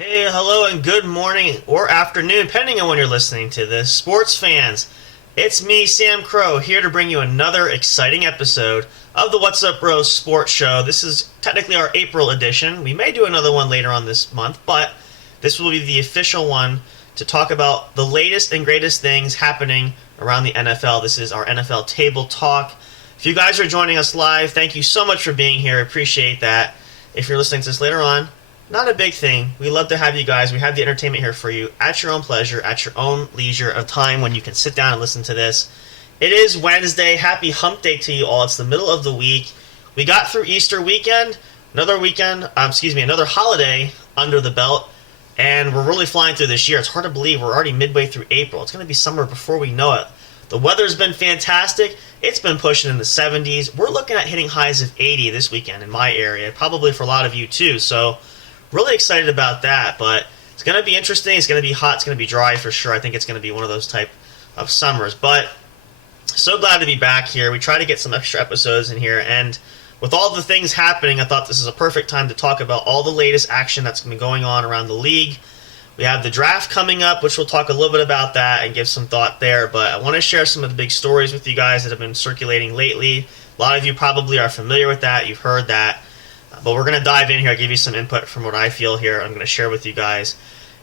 Hey, hello, and good morning or afternoon, depending on when you're listening to this. Sports fans, it's me, Sam Crow, here to bring you another exciting episode of the What's Up Bro Sports Show. This is technically our April edition. We may do another one later on this month, but this will be the official one to talk about the latest and greatest things happening around the NFL. This is our NFL Table Talk. If you guys are joining us live, thank you so much for being here. I appreciate that. If you're listening to this later on, not a big thing. We love to have you guys. We have the entertainment here for you at your own pleasure, at your own leisure of time when you can sit down and listen to this. It is Wednesday. Happy hump day to you all. It's the middle of the week. We got through Easter weekend, another holiday under the belt, and we're really flying through this year. It's hard to believe we're already midway through April. It's going to be summer before we know it. The weather's been fantastic. It's been pushing in the 70s. We're looking at hitting highs of 80 this weekend in my area, probably for a lot of you too. So really excited about that, but it's going to be interesting. It's going to be hot. It's going to be dry for sure. I think it's going to be one of those type of summers, but so glad to be back here. We try to get some extra episodes in here, and with all the things happening, I thought this is a perfect time to talk about all the latest action that's been going on around the league. We have the draft coming up, which we'll talk a little bit about that and give some thought there, but I want to share some of the big stories with you guys that have been circulating lately. A lot of you probably are familiar with that. You've heard that. But we're going to dive in here. I'll give you some input from what I feel here. I'm going to share with you guys.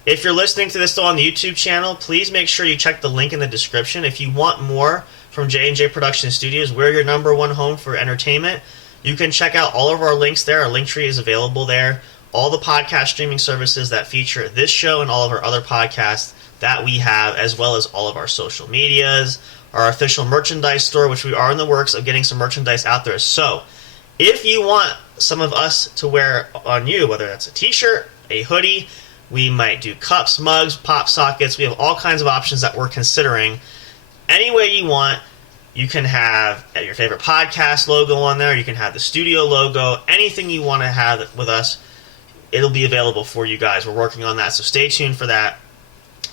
If you're listening to this still on the YouTube channel, please make sure you check the link in the description. If you want more from J&J Production Studios, we're your number one home for entertainment. You can check out all of our links there. Our link tree is available there. All the podcast streaming services that feature this show and all of our other podcasts that we have, as well as all of our social medias, our official merchandise store, which we are in the works of getting some merchandise out there. So if you want some of us to wear on you, whether that's a t-shirt, a hoodie, we might do cups, mugs, pop sockets. We have all kinds of options that we're considering. Any way you want, you can have your favorite podcast logo on there. You can have the studio logo. Anything you want to have with us, it'll be available for you guys. We're working on that, so stay tuned for that.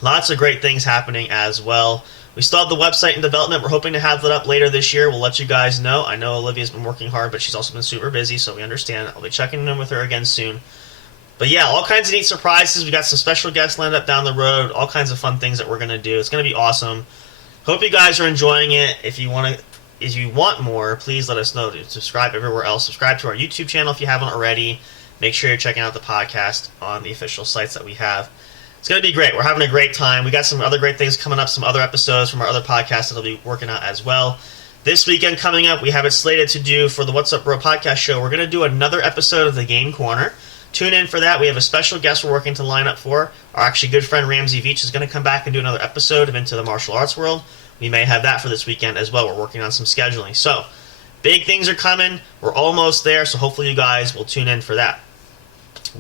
Lots of great things happening as well. We still have the website in development. We're hoping to have that up later this year. We'll let you guys know. I know Olivia's been working hard, but she's also been super busy, so we understand. I'll be checking in with her again soon. But yeah, all kinds of neat surprises. We got some special guests lined up down the road. All kinds of fun things that we're going to do. It's going to be awesome. Hope you guys are enjoying it. If you want more, please let us know. Subscribe everywhere else. Subscribe to our YouTube channel if you haven't already. Make sure you're checking out the podcast on the official sites that we have. It's going to be great. We're having a great time. We got some other great things coming up, some other episodes from our other podcasts that will be working out as well. This weekend coming up, we have it slated to do for the What's Up Bro podcast show. We're going to do another episode of the Game Corner. Tune in for that. We have a special guest we're working to line up for. Our actually good friend Ramsey Veach is going to come back and do another episode of Into the Martial Arts World. We may have that for this weekend as well. We're working on some scheduling. So, big things are coming. We're almost there, so hopefully you guys will tune in for that.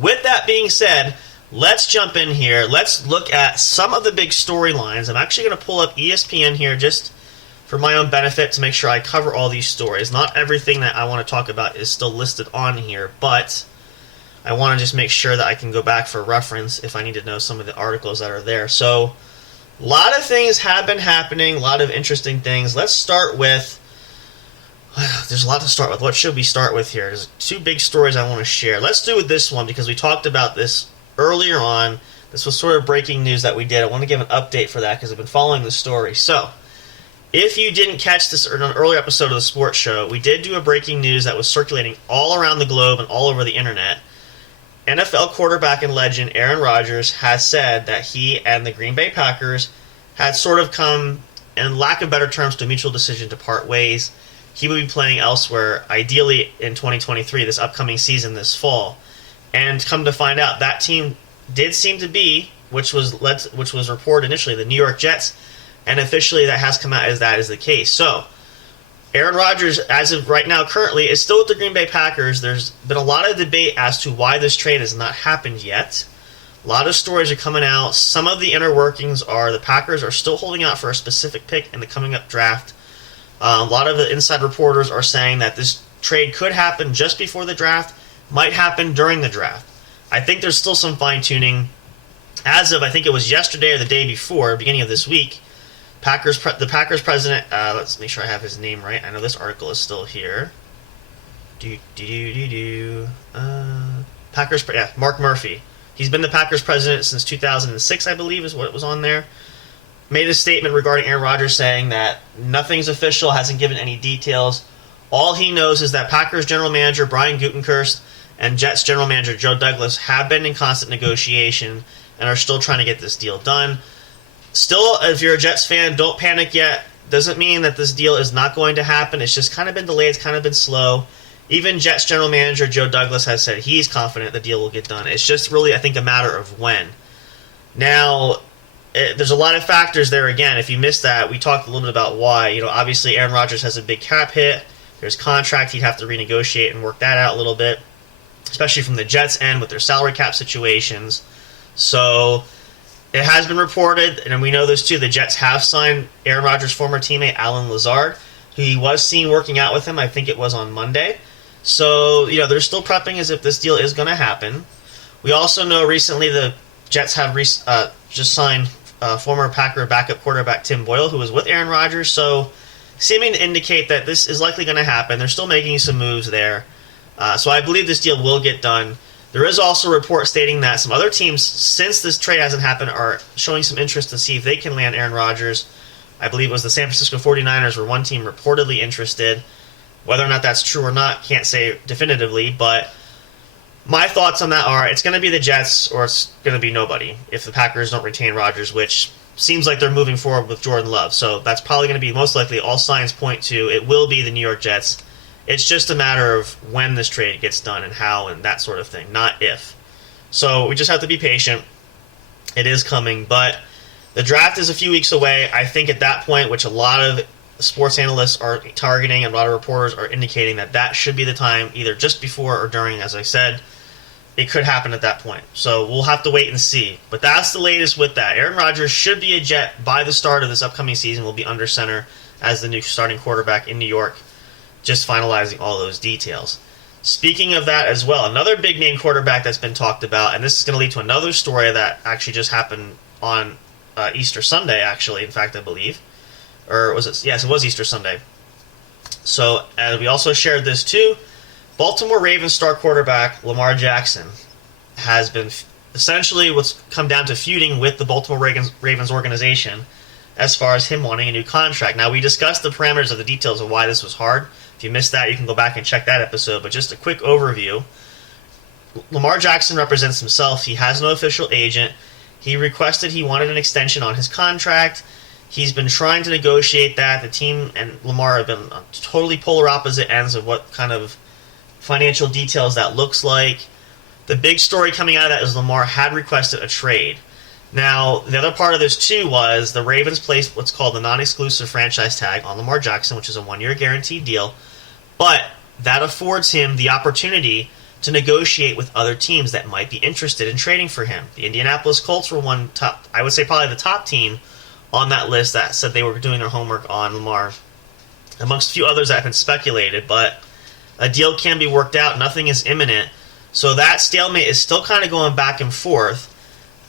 With that being said, let's jump in here. Let's look at some of the big storylines. I'm actually going to pull up ESPN here just for my own benefit to make sure I cover all these stories. Not everything that I want to talk about is still listed on here, but I want to just make sure that I can go back for reference if I need to know some of the articles that are there. So, a lot of things have been happening, a lot of interesting things. Let's start with, there's a lot to start with. What should we start with here? There's two big stories I want to share. Let's do with this one because we talked about this earlier on. This was sort of breaking news that we did. I want to give an update for that because I've been following the story. So, if you didn't catch this in an earlier episode of the sports show, we did do a breaking news that was circulating all around the globe and all over the internet. NFL quarterback and legend Aaron Rodgers has said that he and the Green Bay Packers had sort of come, in lack of better terms, to a mutual decision to part ways. He would be playing elsewhere, ideally in 2023, this upcoming season, this fall. And come to find out, that team did seem to be, which was reported initially, the New York Jets, and officially that has come out as that is the case. So, Aaron Rodgers, as of right now, currently, is still with the Green Bay Packers. There's been a lot of debate as to why this trade has not happened yet. A lot of stories are coming out. Some of the inner workings are the Packers are still holding out for a specific pick in the coming up draft. A lot of the inside reporters are saying that this trade could happen just before the draft, might happen during the draft. I think there's still some fine-tuning. As of, I think it was yesterday or the day before, beginning of this week, the Packers president, let's make sure I have his name right. I know this article is still here. Mark Murphy. He's been the Packers president since 2006, I believe, is what it was on there. Made a statement regarding Aaron Rodgers saying that nothing's official, hasn't given any details. All he knows is that Packers general manager Brian Gutekunst and Jets general manager Joe Douglas have been in constant negotiation and are still trying to get this deal done. Still, if you're a Jets fan, don't panic yet. Doesn't mean that this deal is not going to happen. It's just kind of been delayed. It's kind of been slow. Even Jets general manager Joe Douglas has said he's confident the deal will get done. It's just really, I think, a matter of when. Now, there's a lot of factors there. Again, if you missed that, we talked a little bit about why. Obviously, Aaron Rodgers has a big cap hit. There's contract. He'd have to renegotiate and work that out a little bit, especially from the Jets' end with their salary cap situations. So it has been reported, and we know this too, the Jets have signed Aaron Rodgers' former teammate Allen Lazard, who he was seen working out with him, I think it was on Monday. So, they're still prepping as if this deal is going to happen. We also know recently the Jets have just signed former Packer backup quarterback Tim Boyle, who was with Aaron Rodgers, so seeming to indicate that this is likely going to happen. They're still making some moves there. So I believe this deal will get done. There is also a report stating that some other teams, since this trade hasn't happened, are showing some interest to see if they can land Aaron Rodgers. I believe it was the San Francisco 49ers were one team reportedly interested. Whether or not that's true or not, can't say definitively, but my thoughts on that are it's going to be the Jets or it's going to be nobody if the Packers don't retain Rodgers, which seems like they're moving forward with Jordan Love. So that's probably going to be most likely, all signs point to, it will be the New York Jets. It's just a matter of when this trade gets done and how and that sort of thing, not if. So we just have to be patient. It is coming, but the draft is a few weeks away. I think at that point, which a lot of sports analysts are targeting and a lot of reporters are indicating that should be the time, either just before or during, as I said. It could happen at that point. So we'll have to wait and see. But that's the latest with that. Aaron Rodgers should be a Jet by the start of this upcoming season. Will be under center as the new starting quarterback in New York. Just finalizing all those details. Speaking of that as well, another big name quarterback that's been talked about, and this is going to lead to another story that actually just happened on Easter Sunday, actually, in fact, I believe. Or was it? Yes, it was Easter Sunday. So, as we also shared this too, Baltimore Ravens star quarterback Lamar Jackson has been essentially what's come down to feuding with the Baltimore Ravens organization as far as him wanting a new contract. Now, we discussed the parameters of the details of why this was hard. If you missed that, you can go back and check that episode. But just a quick overview. Lamar Jackson represents himself. He has no official agent. He requested he wanted an extension on his contract. He's been trying to negotiate that. The team and Lamar have been on totally polar opposite ends of what kind of financial details that looks like. The big story coming out of that is Lamar had requested a trade. Now, the other part of this, too, was the Ravens placed what's called the non-exclusive franchise tag on Lamar Jackson, which is a one-year guaranteed deal. But that affords him the opportunity to negotiate with other teams that might be interested in trading for him. The Indianapolis Colts were one top, I would say probably the top team on that list that said they were doing their homework on Lamar, amongst a few others that have been speculated. But a deal can be worked out. Nothing is imminent. So that stalemate is still kind of going back and forth,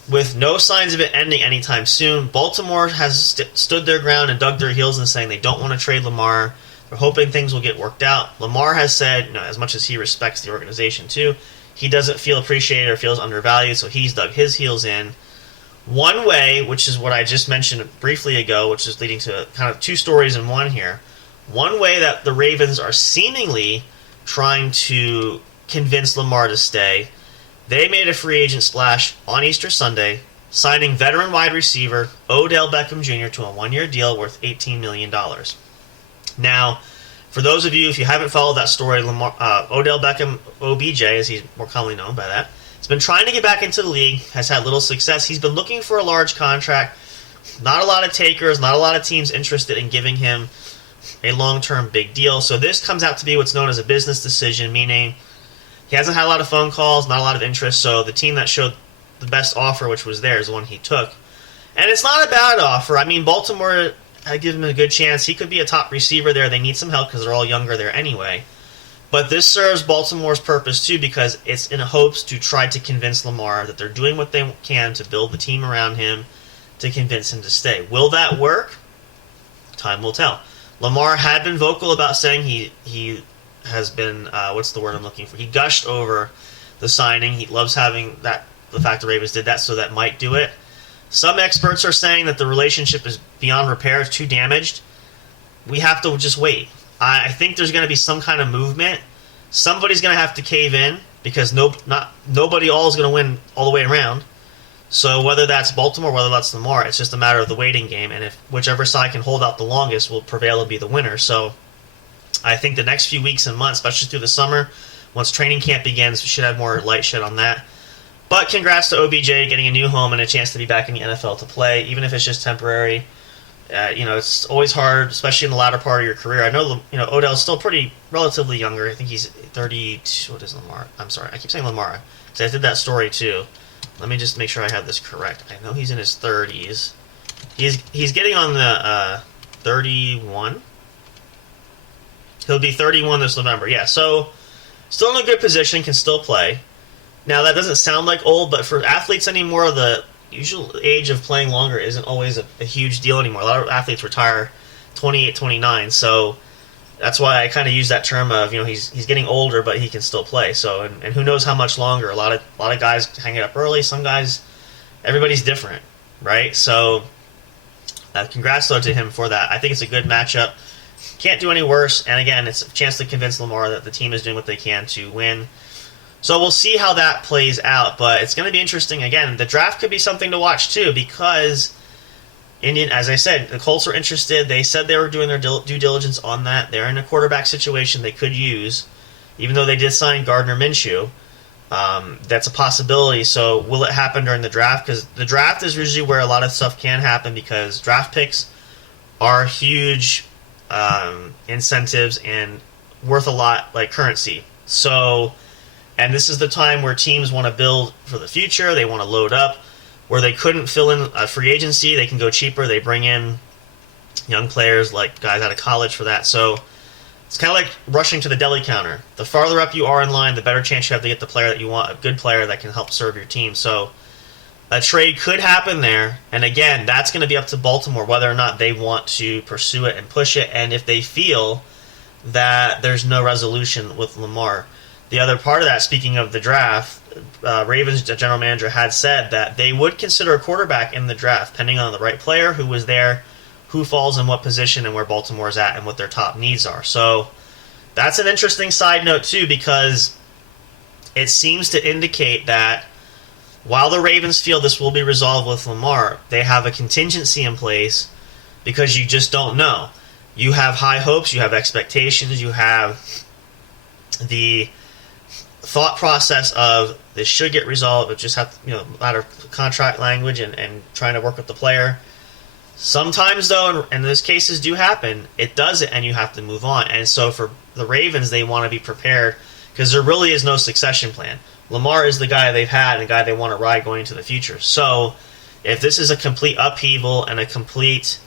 with no signs of it ending anytime soon. Baltimore has stood their ground and dug their heels in saying they don't want to trade Lamar. They're hoping things will get worked out. Lamar has said, as much as he respects the organization too, he doesn't feel appreciated or feels undervalued, so he's dug his heels in. One way, which is what I just mentioned briefly ago, which is leading to kind of two stories in one here. One way that the Ravens are seemingly trying to convince Lamar to stay, they made a free agent splash on Easter Sunday, signing veteran wide receiver Odell Beckham Jr. to a one-year deal worth $18 million. Now, for those of you, if you haven't followed that story, Odell Beckham, OBJ, as he's more commonly known by that, has been trying to get back into the league, has had little success. He's been looking for a large contract. Not a lot of takers, not a lot of teams interested in giving him a long-term big deal. So this comes out to be what's known as a business decision, meaning he hasn't had a lot of phone calls, not a lot of interest, so the team that showed the best offer, which was there, is the one he took. And it's not a bad offer. I mean, Baltimore had given him a good chance. He could be a top receiver there. They need some help because they're all younger there anyway. But this serves Baltimore's purpose, too, because it's in hopes to try to convince Lamar that they're doing what they can to build the team around him to convince him to stay. Will that work? Time will tell. Lamar had been vocal about saying he has been, what's the word I'm looking for? He gushed over the signing. He loves having that, the fact the Ravens did that, so that might do it. Some experts are saying that the relationship is beyond repair, it's too damaged. We have to just wait. I think there's going to be some kind of movement. Somebody's going to have to cave in because nobody all is going to win all the way around. So whether that's Baltimore, whether that's Lamar, it's just a matter of the waiting game. And if whichever side can hold out the longest will prevail and be the winner. So I think the next few weeks and months, especially through the summer, once training camp begins, we should have more light shed on that. But congrats to OBJ getting a new home and a chance to be back in the NFL to play, even if it's just temporary. It's always hard, especially in the latter part of your career. I know, Odell's still relatively younger. I think he's 32. What is Lamar? I'm sorry, I keep saying Lamar because I did that story too. Let me just make sure I have this correct. I know he's in his 30s. He's getting on the 31. He'll be 31 this November. Yeah, so still in a good position, can still play. Now that doesn't sound like old, but for athletes anymore, the usual age of playing longer isn't always a huge deal anymore. A lot of athletes retire 28, 29, so that's why I kind of use that term of, he's getting older, but he can still play. So, and who knows how much longer. A lot of guys hang it up early. Some guys, everybody's different, right? So, congrats though to him for that. I think it's a good matchup. Can't do any worse. And again, it's a chance to convince Lamar that the team is doing what they can to win. So we'll see how that plays out, but it's going to be interesting. Again, the draft could be something to watch too, because as I said, the Colts are interested. They said they were doing their due diligence on that. They're in a quarterback situation they could use, even though they did sign Gardner Minshew. That's a possibility. So will it happen during the draft? Because the draft is usually where a lot of stuff can happen, because draft picks are huge incentives and worth a lot like currency. So... And this is the time where teams want to build for the future. They want to load up. Where they couldn't fill in a free agency, they can go cheaper. They bring in young players, like guys out of college for that. So it's kind of like rushing to the deli counter. The farther up you are in line, the better chance you have to get the player that you want, a good player that can help serve your team. So a trade could happen there. And again, that's going to be up to Baltimore, whether or not they want to pursue it and push it, and if they feel that there's no resolution with Lamar. The other part of that, speaking of the draft, Ravens general manager had said that they would consider a quarterback in the draft, depending on the right player, who was there, who falls in what position, and where Baltimore is at, and what their top needs are. So that's an interesting side note, too, because it seems to indicate that while the Ravens feel this will be resolved with Lamar, they have a contingency in place because you just don't know. You have high hopes, you have expectations, you have the thought process of this should get resolved. It just have a matter of contract language and trying to work with the player. Sometimes though, and those cases do happen, it doesn't, and you have to move on. And so for the Ravens, they want to be prepared because there really is no succession plan. Lamar is the guy they've had and the guy they want to ride going into the future. So if this is a complete upheaval and a complete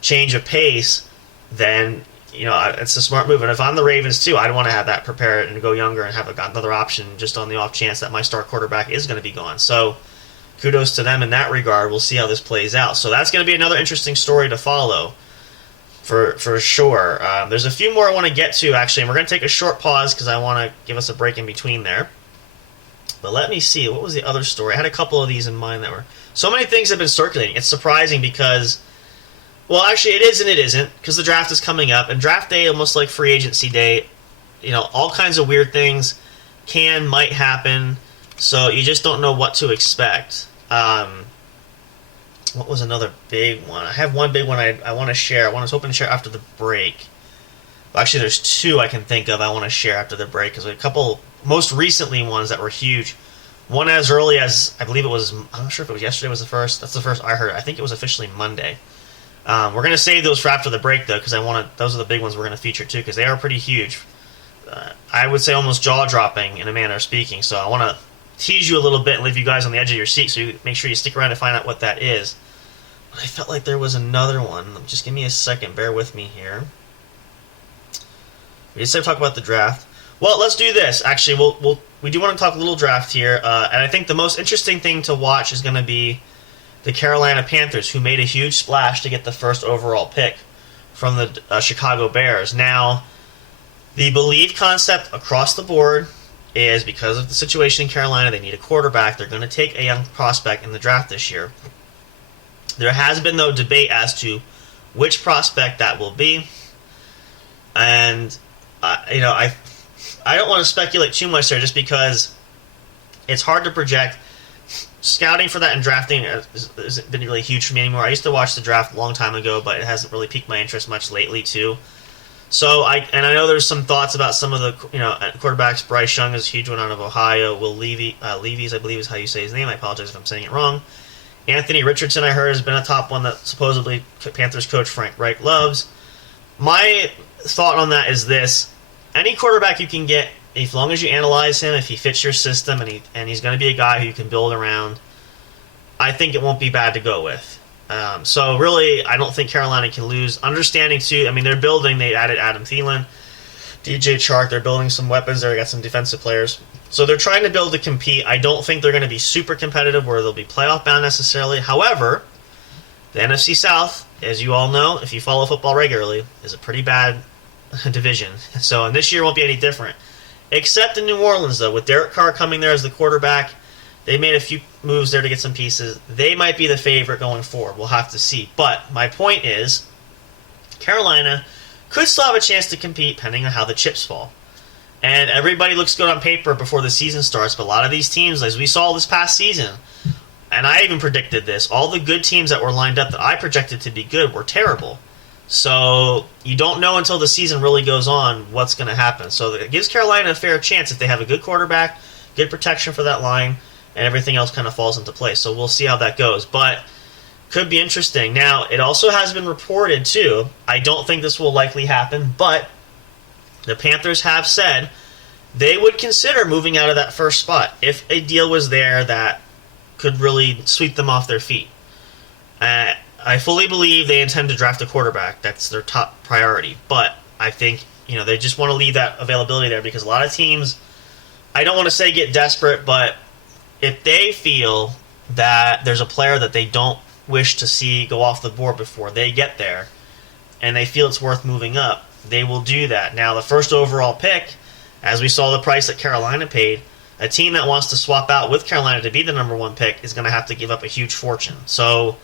change of pace, then it's a smart move. And if I'm the Ravens too, I'd want to have that prepared and go younger and have another option just on the off chance that my star quarterback is going to be gone. So kudos to them in that regard. We'll see how this plays out. So that's going to be another interesting story to follow for sure. There's a few more I want to get to, actually, and we're going to take a short pause because I want to give us a break in between there. But let me see. What was the other story? I had a couple of these in mind that were... So many things have been circulating. It's surprising because... Well, actually, it is and it isn't, because the draft is coming up, and draft day, almost like free agency day, all kinds of weird things might happen, so you just don't know what to expect. What was another big one? I have one big one I want to share. I was hoping to share after the break. Well, actually, there's two I can think of I want to share after the break, because a couple, most recently ones that were huge. One as early as, I believe it was, I'm not sure if it was yesterday was the first. That's the first I heard. I think it was officially Monday. We're going to save those for after the break, though, because those are the big ones we're going to feature, too, because they are pretty huge. I would say almost jaw-dropping in a manner of speaking. So I want to tease you a little bit and leave you guys on the edge of your seat, so you make sure you stick around to find out what that is. But I felt like there was another one. Just give me a second. Bear with me here. We decided to talk about the draft. Well, let's do this. Actually, we do want to talk a little draft here, and I think the most interesting thing to watch is going to be the Carolina Panthers, who made a huge splash to get the first overall pick from the Chicago Bears. Now, the believed concept across the board is because of the situation in Carolina, they need a quarterback. They're going to take a young prospect in the draft this year. There has been no debate as to which prospect that will be, and I don't want to speculate too much there, just because it's hard to project. Scouting for that and drafting hasn't been really huge for me anymore. I used to watch the draft a long time ago, but it hasn't really piqued my interest much lately too. So I know there's some thoughts about some of the quarterbacks. Bryce Young is a huge one out of Ohio. Will Levis, I believe is how you say his name. I apologize if I'm saying it wrong. Anthony Richardson, I heard, has been a top one that supposedly Panthers coach Frank Reich loves. My thought on that is this: any quarterback you can get, as long as you analyze him, if he fits your system and he's going to be a guy who you can build around, I think it won't be bad to go with. So really, I don't think Carolina can lose. Understanding too, I mean, they added Adam Thielen, DJ Chark, they're building some weapons there, they got some defensive players. So they're trying to build to compete. I don't think they're going to be super competitive where they'll be playoff bound necessarily. However, the NFC South, as you all know, if you follow football regularly, is a pretty bad division. So, and this year won't be any different. Except in New Orleans, though, with Derek Carr coming there as the quarterback, they made a few moves there to get some pieces. They might be the favorite going forward. We'll have to see. But my point is, Carolina could still have a chance to compete depending on how the chips fall. And everybody looks good on paper before the season starts, but a lot of these teams, as we saw this past season, and I even predicted this, all the good teams that were lined up that I projected to be good were terrible. So you don't know until the season really goes on what's going to happen. So it gives Carolina a fair chance if they have a good quarterback, good protection for that line, and everything else kind of falls into place. So we'll see how that goes. But could be interesting. Now, it also has been reported, too, I don't think this will likely happen, but the Panthers have said they would consider moving out of that first spot if a deal was there that could really sweep them off their feet. I fully believe they intend to draft a quarterback. That's their top priority. But I think, they just want to leave that availability there because a lot of teams, I don't want to say get desperate, but if they feel that there's a player that they don't wish to see go off the board before they get there and they feel it's worth moving up, they will do that. Now, the first overall pick, as we saw the price that Carolina paid, a team that wants to swap out with Carolina to be the number one pick is going to have to give up a huge fortune. So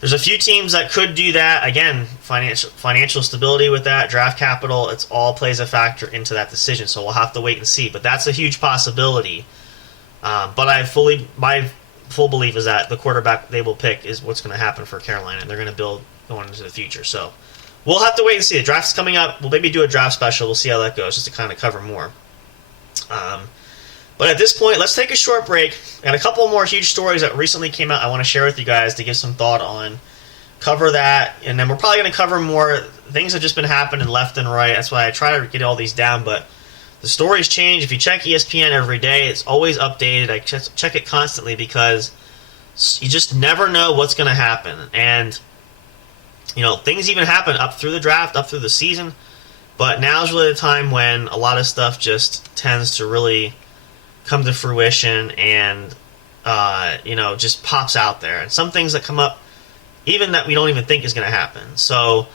there's a few teams that could do that. Again, financial stability with that, draft capital, it's all plays a factor into that decision. So we'll have to wait and see. But that's a huge possibility. But my full belief is that the quarterback they will pick is what's going to happen for Carolina. They're going to build going into the future. So we'll have to wait and see. The draft's coming up. We'll maybe do a draft special. We'll see how that goes, just to kind of cover more. But at this point, let's take a short break. And a couple more huge stories that recently came out I want to share with you guys to give some thought on. Cover that, and then we're probably going to cover more things that have just been happening left and right. That's why I try to get all these down, but the stories change. If you check ESPN every day, it's always updated. I check it constantly because you just never know what's going to happen. And, things even happen up through the draft, up through the season. But now is really the time when a lot of stuff just tends to really come to fruition and, just pops out there. And some things that come up, even that we don't even think is going to happen. So,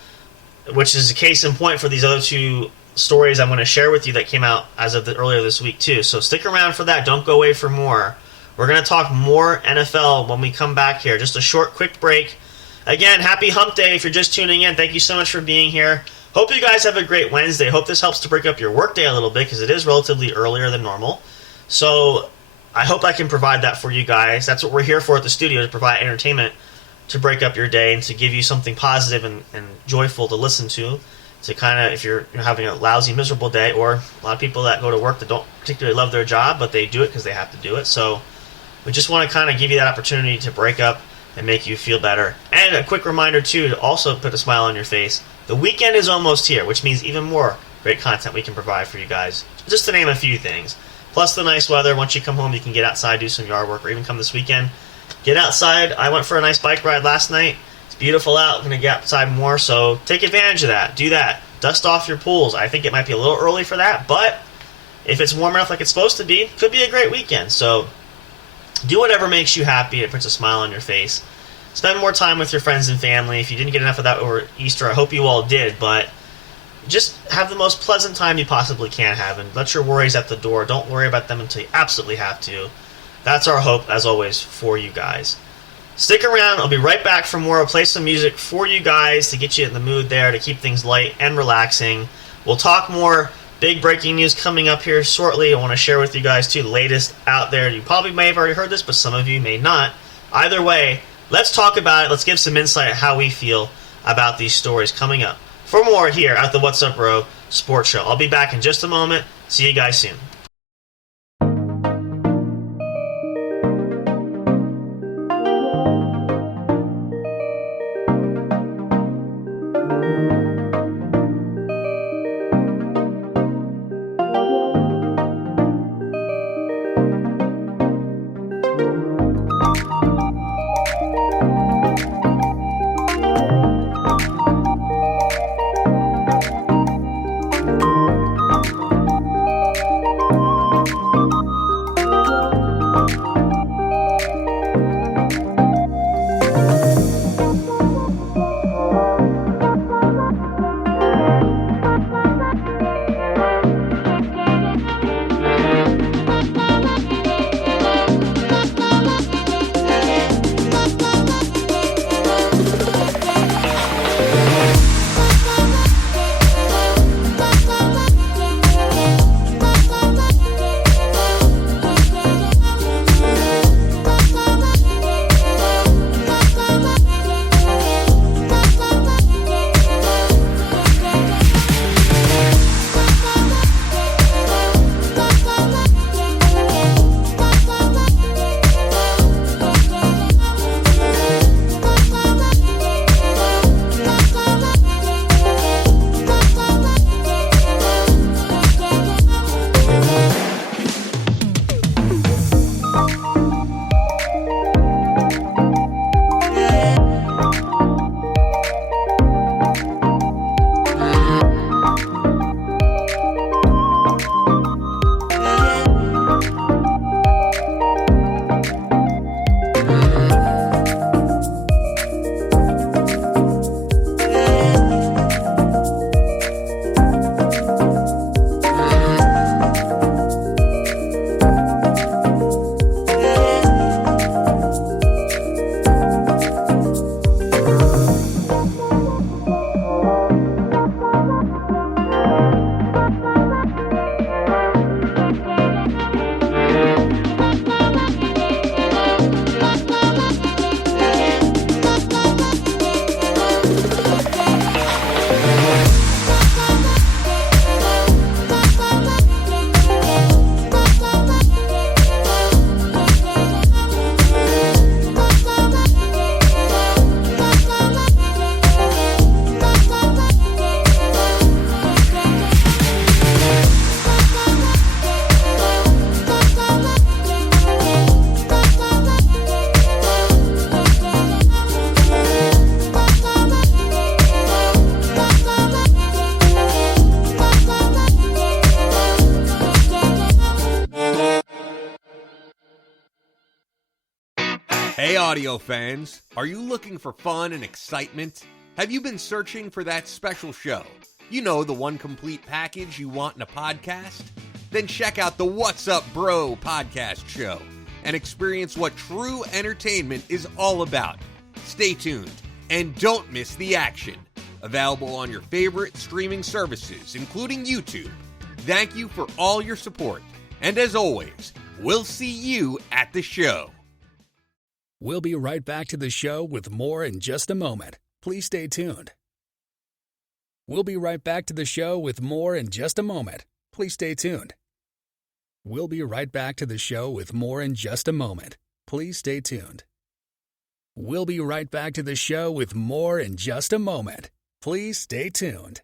which is a case in point for these other two stories I'm going to share with you that came out as of earlier this week too. So stick around for that. Don't go away for more. We're going to talk more NFL when we come back here. Just a short, quick break. Again, happy Hump Day if you're just tuning in. Thank you so much for being here. Hope you guys have a great Wednesday. Hope this helps to break up your workday a little bit because it is relatively earlier than normal. So I hope I can provide that for you guys. That's what we're here for at the studio, to provide entertainment to break up your day and to give you something positive and joyful to listen to kind of, if you're having a lousy, miserable day, or a lot of people that go to work that don't particularly love their job, but they do it because they have to do it. So we just want to kind of give you that opportunity to break up and make you feel better. And a quick reminder, too, to also put a smile on your face. The weekend is almost here, which means even more great content we can provide for you guys, just to name a few things. Plus the nice weather. Once you come home, you can get outside, do some yard work, or even come this weekend. Get outside. I went for a nice bike ride last night. It's beautiful out. I'm going to get outside more, so take advantage of that. Do that. Dust off your pools. I think it might be a little early for that, but if it's warm enough like it's supposed to be, it could be a great weekend. So do whatever makes you happy. It puts a smile on your face. Spend more time with your friends and family. If you didn't get enough of that over Easter, I hope you all did, but just have the most pleasant time you possibly can have, and let your worries at the door. Don't worry about them until you absolutely have to. That's our hope, as always, for you guys. Stick around. I'll be right back for more. I'll play some music for you guys to get you in the mood there, to keep things light and relaxing. We'll talk more. Big breaking news coming up here shortly. I want to share with you guys, too, the latest out there. You probably may have already heard this, but some of you may not. Either way, let's talk about it. Let's give some insight on how we feel about these stories coming up. For more here at the What's Up Bro Sports Show. I'll be back in just a moment. See you guys soon. Hey audio fans, are you looking for fun and excitement? Have you been searching for that special show? You know, the one complete package you want in a podcast? Then check out the What's Up Bro podcast show and experience what true entertainment is all about. Stay tuned and don't miss the action. Available on your favorite streaming services, including YouTube. Thank you for all your support. And as always, we'll see you at the show. We'll be right back to the show with more in just a moment. Please stay tuned. We'll be right back to the show with more in just a moment. Please stay tuned. We'll be right back to the show with more in just a moment. Please stay tuned. We'll be right back to the show with more in just a moment. Please stay tuned.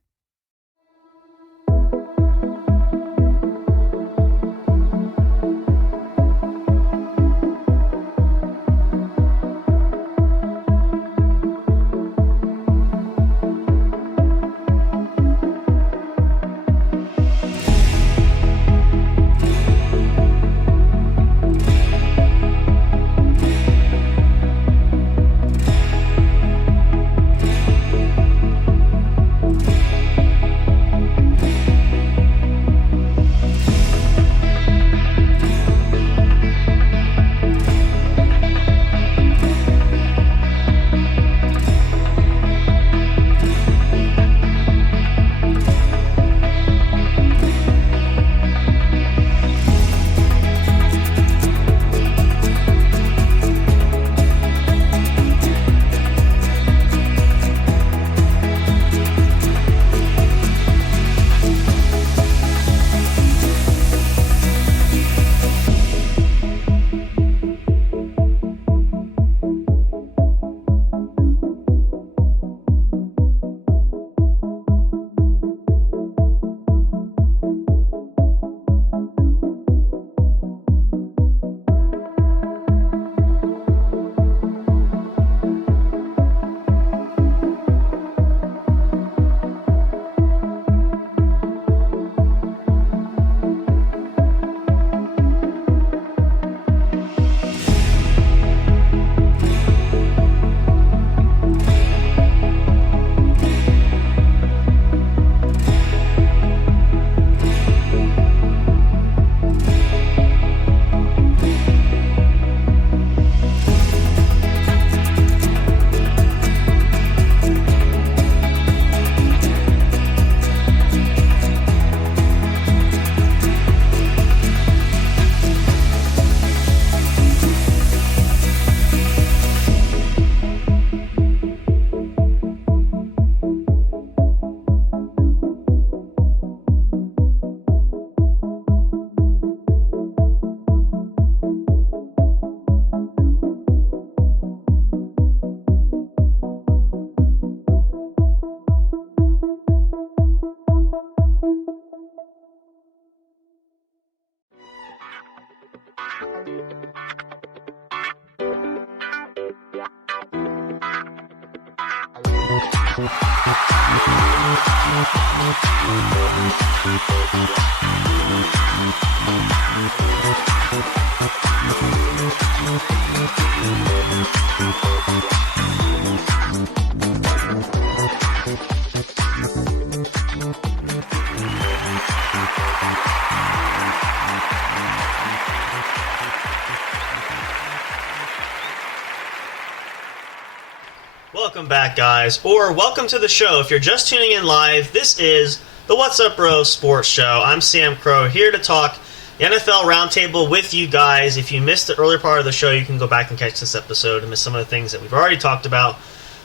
Welcome back, guys, or welcome to the show. If you're just tuning in live, this is the What's Up Bro Sports Show. I'm Sam Crow, here to talk the NFL Roundtable with you guys. If you missed the earlier part of the show, you can go back and catch this episode and miss some of the things that we've already talked about.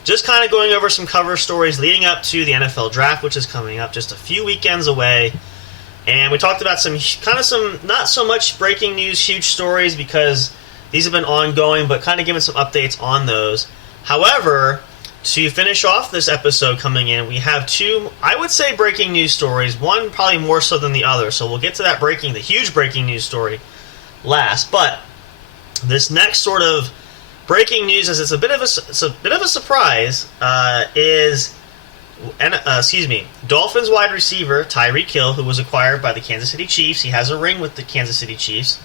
Just kind of going over some cover stories leading up to the NFL Draft, which is coming up just a few weekends away. And we talked about some not so much breaking news, huge stories, because these have been ongoing, but kind of giving some updates on those. However, to finish off this episode coming in, we have two, I would say, breaking news stories. One probably more so than the other. So we'll get to the huge breaking news story last. But this next sort of breaking news, as it's a bit of a surprise, is Dolphins wide receiver Tyreek Hill, who was acquired by the Kansas City Chiefs. He has a ring with the Kansas City Chiefs.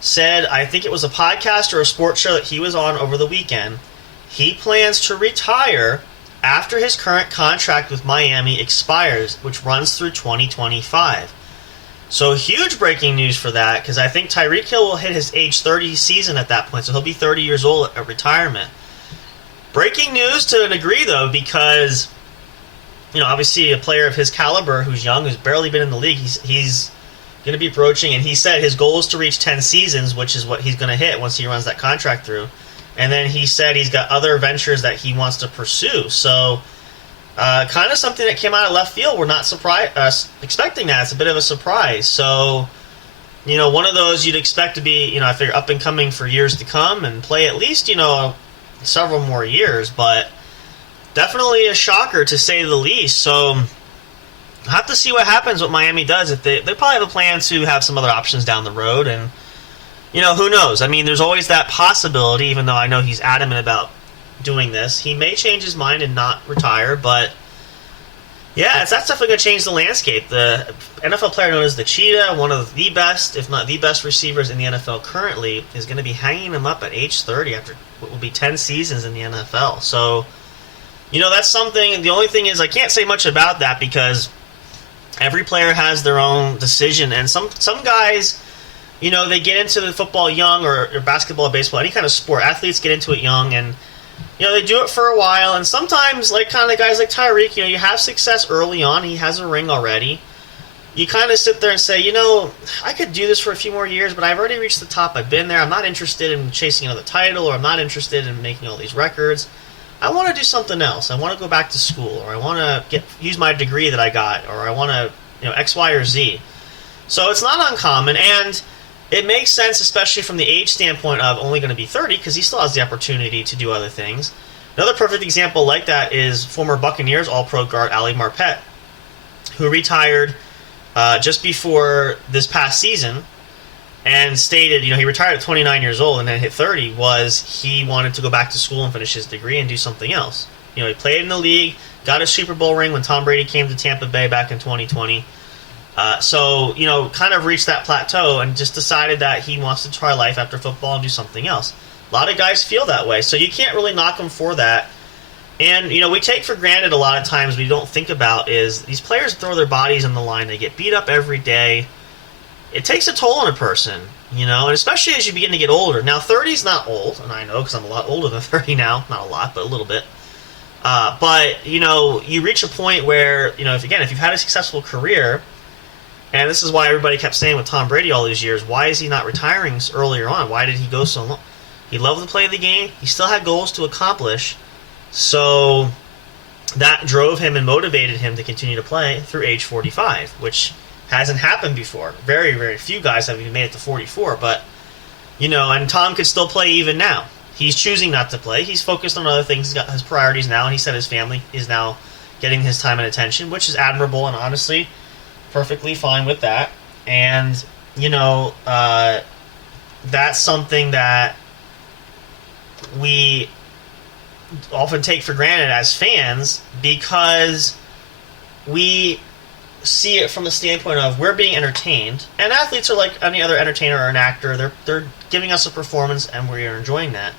Said, I think it was a podcast or a sports show that he was on over the weekend, he plans to retire after his current contract with Miami expires, which runs through 2025. So huge breaking news for that, because I think Tyreek Hill will hit his age 30 season at that point, so he'll be 30 years old at retirement. Breaking news to a degree, though, because, obviously a player of his caliber who's young, who's barely been in the league, he's going to be approaching, and he said his goal is to reach 10 seasons, which is what he's going to hit once he runs that contract through. And then he said he's got other ventures that he wants to pursue. So, kind of something that came out of left field. We're not expecting that. It's a bit of a surprise. So, one of those you'd expect to be, I figure up and coming for years to come and play at least, several more years, but definitely a shocker to say the least. So I'll have to see what happens, what Miami does. If they probably have a plan to have some other options down the road, and who knows? I mean, there's always that possibility, even though I know he's adamant about doing this. He may change his mind and not retire, but yeah, that's definitely going to change the landscape. The NFL player known as the Cheetah, one of the best, if not the best receivers in the NFL currently, is going to be hanging him up at age 30 after what will be 10 seasons in the NFL. So, that's something. The only thing is I can't say much about that because every player has their own decision. And some guys, they get into the football young or basketball, baseball, any kind of sport. Athletes get into it young and they do it for a while, and sometimes, like kind of guys like Tyreek, you have success early on. He has a ring already. You kind of sit there and say, I could do this for a few more years, but I've already reached the top. I've been there. I'm not interested in chasing another title, or I'm not interested in making all these records. I want to do something else. I want to go back to school, or I want to use my degree that I got, or I want to, X, Y, or Z. So it's not uncommon, and it makes sense, especially from the age standpoint of only going to be 30, because he still has the opportunity to do other things. Another perfect example like that is former Buccaneers All-Pro guard Ali Marpet, who retired just before this past season and stated, he retired at 29 years old and then hit 30, was he wanted to go back to school and finish his degree and do something else. He played in the league, got a Super Bowl ring when Tom Brady came to Tampa Bay back in 2020. So, kind of reached that plateau and just decided that he wants to try life after football and do something else. A lot of guys feel that way, so you can't really knock them for that. And, we take for granted a lot of times we don't think about is these players throw their bodies on the line. They get beat up every day. It takes a toll on a person, and especially as you begin to get older. Now, 30 is not old, and I know because I'm a lot older than 30 now. Not a lot, but a little bit. But, you reach a point where, if you've had a successful career, and this is why everybody kept saying with Tom Brady all these years, why is he not retiring earlier on? Why did he go so long? He loved to play the game. He still had goals to accomplish. So that drove him and motivated him to continue to play through age 45, which hasn't happened before. Very, very few guys have even made it to 44. But, and Tom could still play even now. He's choosing not to play. He's focused on other things. He's got his priorities now, and he said his family is now getting his time and attention, which is admirable and honestly perfectly fine with that. And, that's something that we often take for granted as fans because we see it from the standpoint of we're being entertained, and athletes are like any other entertainer or an actor. They're giving us a performance, and we're enjoying that.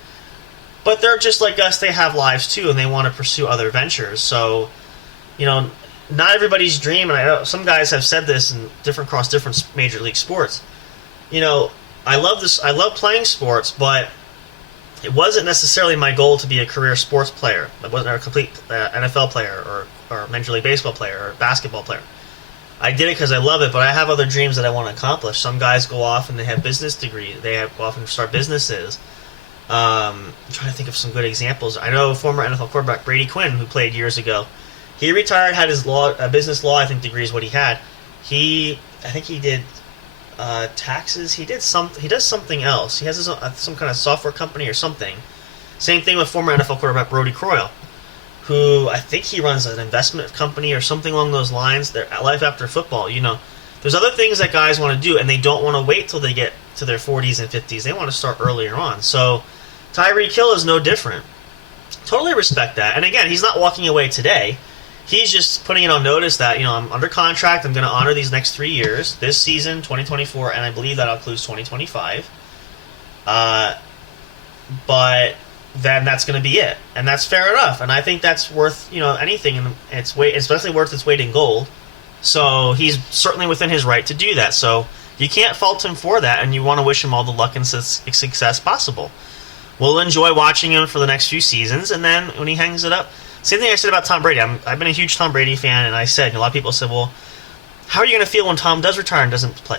But they're just like us. They have lives too, and they want to pursue other ventures. So, not everybody's dream, and I know some guys have said this across different major league sports. I love this. I love playing sports, but it wasn't necessarily my goal to be a career sports player. I wasn't a complete NFL player or Major League Baseball player or basketball player. I did it because I love it, but I have other dreams that I want to accomplish. Some guys go off and they have business degrees. They go off and start businesses. I'm trying to think of some good examples. I know former NFL quarterback Brady Quinn, who played years ago. He retired, had his business law, I think, degree is what he had. I think he did taxes. He does something else. He has his own, some kind of software company or something. Same thing with former NFL quarterback Brody Croyle, who I think he runs an investment company or something along those lines. Their life after football, there's other things that guys want to do, and they don't want to wait till they get to their 40s and 50s. They want to start earlier on. So Tyreek Hill is no different. Totally respect that. And again, he's not walking away today. He's just putting it on notice that, I'm under contract. I'm going to honor these next 3 years, this season, 2024, and I believe that includes 2025. But then that's going to be it. And that's fair enough. And I think that's worth, anything. And it's especially worth its weight in gold. So he's certainly within his right to do that. So you can't fault him for that, and you want to wish him all the luck and success possible. We'll enjoy watching him for the next few seasons, and then when he hangs it up, same thing I said about Tom Brady. I've been a huge Tom Brady fan, and I said, a lot of people said, well, how are you going to feel when Tom does retire and doesn't play?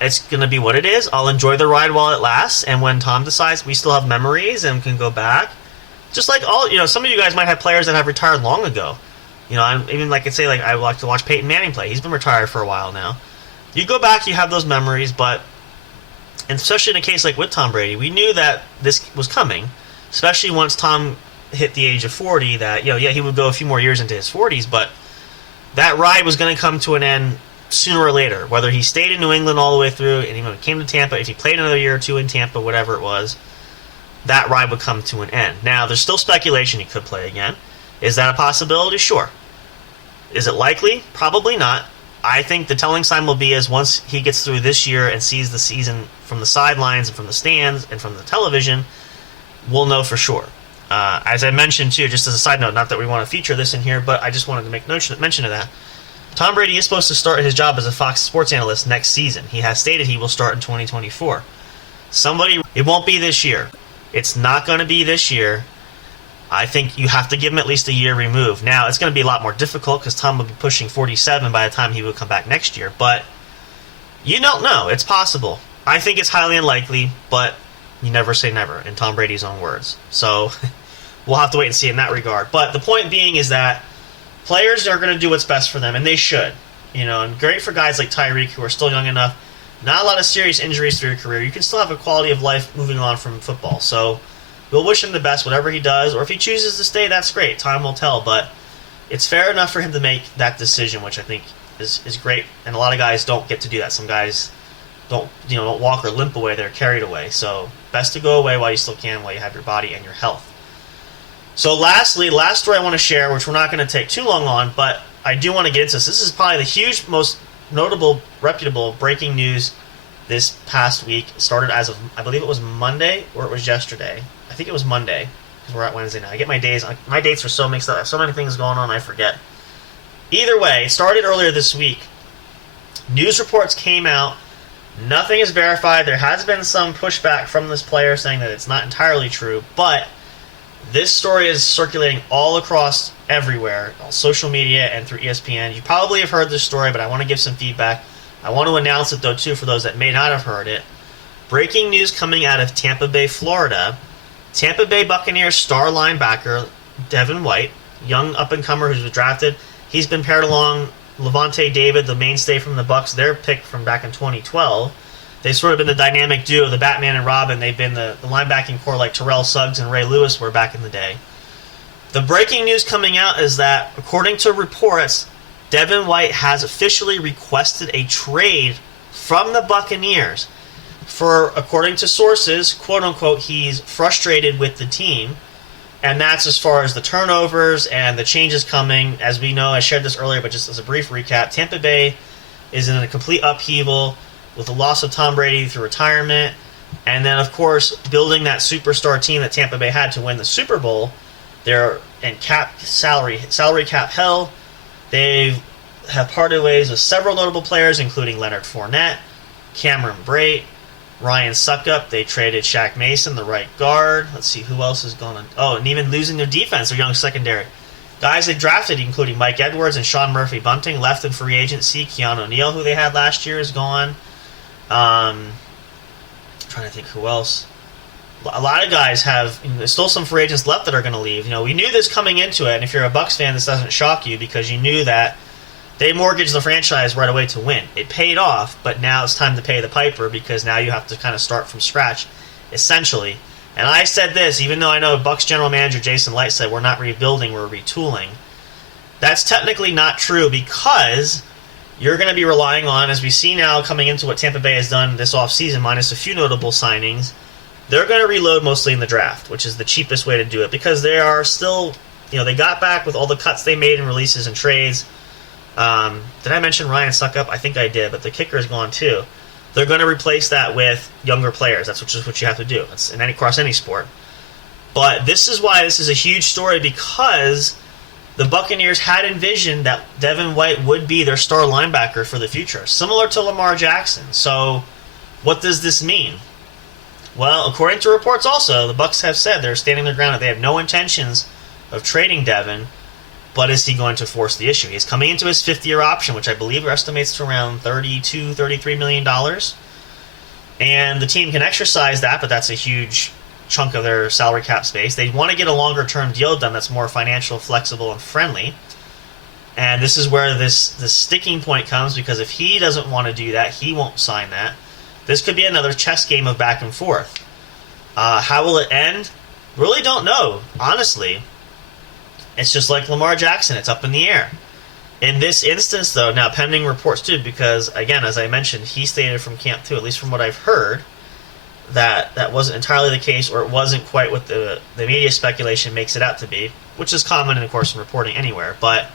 It's going to be what it is. I'll enjoy the ride while it lasts, and when Tom decides, we still have memories and can go back. Just like some of you guys might have players that have retired long ago. I'm even I like to watch Peyton Manning play. He's been retired for a while now. You go back, you have those memories, but and especially in a case like with Tom Brady, we knew that this was coming. especially once Tom hit the age of 40, that, he would go a few more years into his 40s, but that ride was going to come to an end sooner or later. Whether he stayed in New England all the way through and even came to Tampa, if he played another year or two in Tampa, whatever it was, that ride would come to an end. Now, there's still speculation he could play again. Is that a possibility? Sure. Is it likely? Probably not. I think the telling sign will be is once he gets through this year and sees the season from the sidelines and from the stands and from the television, we'll know for sure. As I mentioned, too, just as a side note, not that we want to feature this in here, but I just wanted to make mention of that. Tom Brady is supposed to start his job as a Fox Sports analyst next season. He has stated he will start in 2024. It won't be this year. It's not going to be this year. I think you have to give him at least a year removed. Now, it's going to be a lot more difficult because Tom will be pushing 47 by the time he would come back next year. But you don't know. It's possible. I think it's highly unlikely, but you never say never, in Tom Brady's own words. So we'll have to wait and see in that regard. But the point being is that players are going to do what's best for them, and they should. And great for guys like Tyreek, who are still young enough. Not a lot of serious injuries through your career. You can still have a quality of life moving on from football. So we'll wish him the best, whatever he does. Or if he chooses to stay, that's great. Time will tell. But it's fair enough for him to make that decision, which I think is great. And a lot of guys don't get to do that. Some guys don't walk or limp away. They're carried away. So best to go away while you still can, while you have your body and your health. So lastly, last story I want to share, which we're not going to take too long on, but I do want to get into this. This is probably the huge, most notable, reputable breaking news this past week. It started as of, I believe it was Monday, or it was yesterday. I think it was Monday, because we're at Wednesday now. I get my dates are so mixed up. I have so many things going on, I forget. Either way, it started earlier this week. News reports came out. Nothing is verified. There has been some pushback from this player saying that it's not entirely true, but this story is circulating all across everywhere, on social media and through ESPN. You probably have heard this story, but I want to give some feedback. I want to announce it, though, too, for those that may not have heard it. Breaking news coming out of Tampa Bay, Florida. Tampa Bay Buccaneers star linebacker Devin White, young up-and-comer who was drafted. He's been paired along Levante David, the mainstay from the Bucs, their pick from back in 2012. They've sort of been the dynamic duo, the Batman and Robin. They've been the linebacking core like Terrell Suggs and Ray Lewis were back in the day. The breaking news coming out is that, according to reports, Devin White has officially requested a trade from the Buccaneers for, according to sources, quote-unquote, he's frustrated with the team. And that's as far as the turnovers and the changes coming. As we know, I shared this earlier, but just as a brief recap, Tampa Bay is in a complete upheaval with the loss of Tom Brady through retirement, and then, of course, building that superstar team that Tampa Bay had to win the Super Bowl. They're in salary cap hell. They have parted ways with several notable players, including Leonard Fournette, Cameron Brate, Ryan Suckup. They traded Shaq Mason, the right guard. Let's see, who else is going on? Oh, and even losing their defense, their young secondary. Guys they drafted, including Mike Edwards and Sean Murphy Bunting, left in free agency. Keanu O'Neal, who they had last year, is gone. Trying to think who else. A lot of guys have. There's still some free agents left that are going to leave. We knew this coming into it, and if you're a Bucs fan, this doesn't shock you because you knew that they mortgaged the franchise right away to win. It paid off, but now it's time to pay the piper because now you have to kind of start from scratch, essentially. And I said this, even though I know Bucs general manager Jason Licht said we're not rebuilding, we're retooling. That's technically not true because you're going to be relying on, as we see now coming into what Tampa Bay has done this offseason, minus a few notable signings, they're going to reload mostly in the draft, which is the cheapest way to do it because they are still, they got back with all the cuts they made in releases and trades. Did I mention Ryan Suckup? I think I did, but the kicker is gone too. They're going to replace that with younger players. That's just what you have to do. It's across any sport. But this is why this is a huge story because the Buccaneers had envisioned that Devin White would be their star linebacker for the future, similar to Lamar Jackson. So what does this mean? Well, according to reports also, the Bucs have said they're standing their ground that they have no intentions of trading Devin, but is he going to force the issue? He's coming into his fifth-year option, which I believe estimates to around $32, $33 million. And the team can exercise that, but that's a huge chunk of their salary cap space. They want to get a longer-term deal done that's more financial, flexible, and friendly. And this is where this sticking point comes, because if he doesn't want to do that, he won't sign that. This could be another chess game of back and forth. How will it end? really don't know, honestly. It's just like Lamar Jackson. It's up in the air. In this instance, though, now pending reports too, because, again, as I mentioned, he stated from camp too, at least from what I've heard, that wasn't entirely the case, or it wasn't quite what the media speculation makes it out to be, which is common, of course, in reporting anywhere. But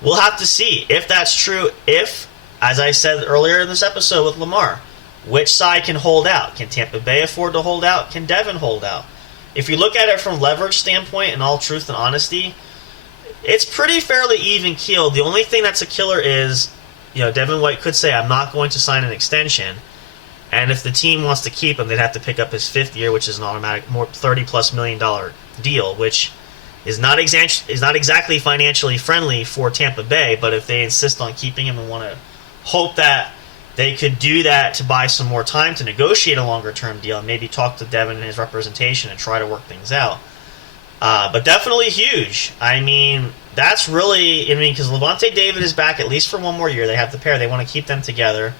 we'll have to see if that's true, if, as I said earlier in this episode with Lamar, which side can hold out? Can Tampa Bay afford to hold out? Can Devin hold out? If you look at it from leverage standpoint, in all truth and honesty, it's pretty fairly even-keeled. The only thing that's a killer is, Devin White could say, I'm not going to sign an extension. And if the team wants to keep him, they'd have to pick up his 5th year, which is an automatic more $30+ million deal, which is not exactly financially friendly for Tampa Bay. But if they insist on keeping him and want to hope that they could do that to buy some more time to negotiate a longer-term deal and maybe talk to Devin and his representation and try to work things out. But definitely huge. I mean, that's really, because Lavonte David is back at least for one more year. They have the pair. They want to keep them together.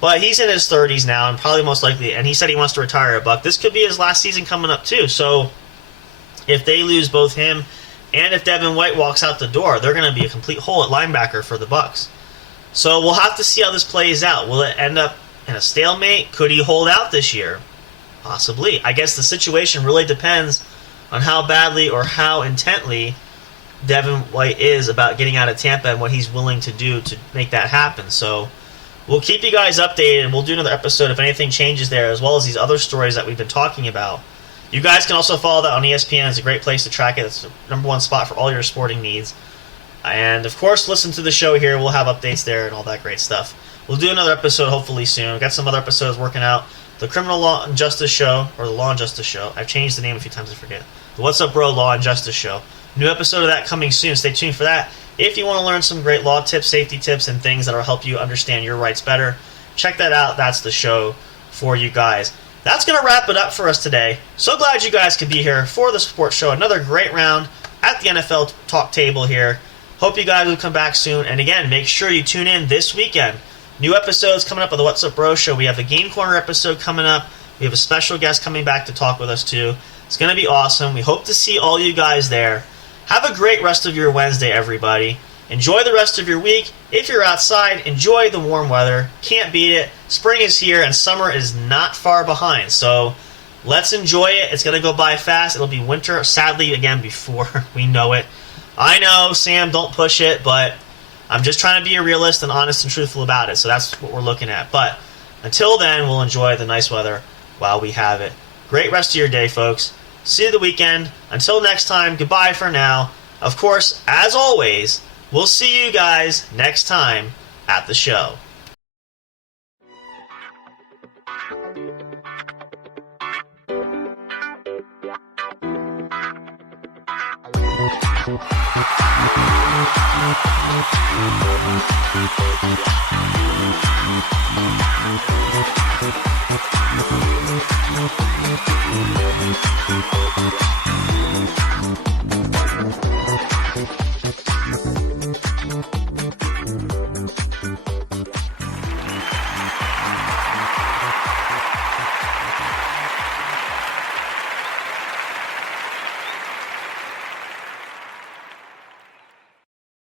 But he's in his 30s now, and probably most likely, and he said he wants to retire a Buck. This could be his last season coming up, too. So if they lose both him and if Devin White walks out the door, they're going to be a complete hole at linebacker for the Bucks. So we'll have to see how this plays out. Will it end up in a stalemate? Could he hold out this year? Possibly. I guess the situation really depends on how badly or how intently Devin White is about getting out of Tampa and what he's willing to do to make that happen. So we'll keep you guys updated. We'll do another episode if anything changes there, as well as these other stories that we've been talking about. You guys can also follow that on ESPN. It's a great place to track it. It's the #1 spot for all your sporting needs. And, of course, listen to the show here. We'll have updates there and all that great stuff. We'll do another episode hopefully soon. We've got some other episodes working out. The Criminal Law and Justice Show, or the Law and Justice Show. I've changed the name a few times, I forget. The What's Up Bro Law and Justice Show. New episode of that coming soon. Stay tuned for that. If you want to learn some great law tips, safety tips, and things that will help you understand your rights better, check that out. That's the show for you guys. That's going to wrap it up for us today. So glad you guys could be here for the sports show. Another great round at the NFL talk table here. Hope you guys will come back soon. And again, make sure you tune in this weekend. New episodes coming up of the What's Up Bro Show. We have a Game Corner episode coming up. We have a special guest coming back to talk with us too. It's going to be awesome. We hope to see all you guys there. Have a great rest of your Wednesday, everybody. Enjoy the rest of your week. If you're outside, enjoy the warm weather. Can't beat it. Spring is here and summer is not far behind. So let's enjoy it. It's going to go by fast. It'll be winter, sadly, again, before we know it. I know, Sam, don't push it, but I'm just trying to be a realist and honest and truthful about it. So that's what we're looking at. But until then, we'll enjoy the nice weather while we have it. Great rest of your day, folks. See you the weekend. Until next time, goodbye for now. Of course, as always, we'll see you guys next time at the show.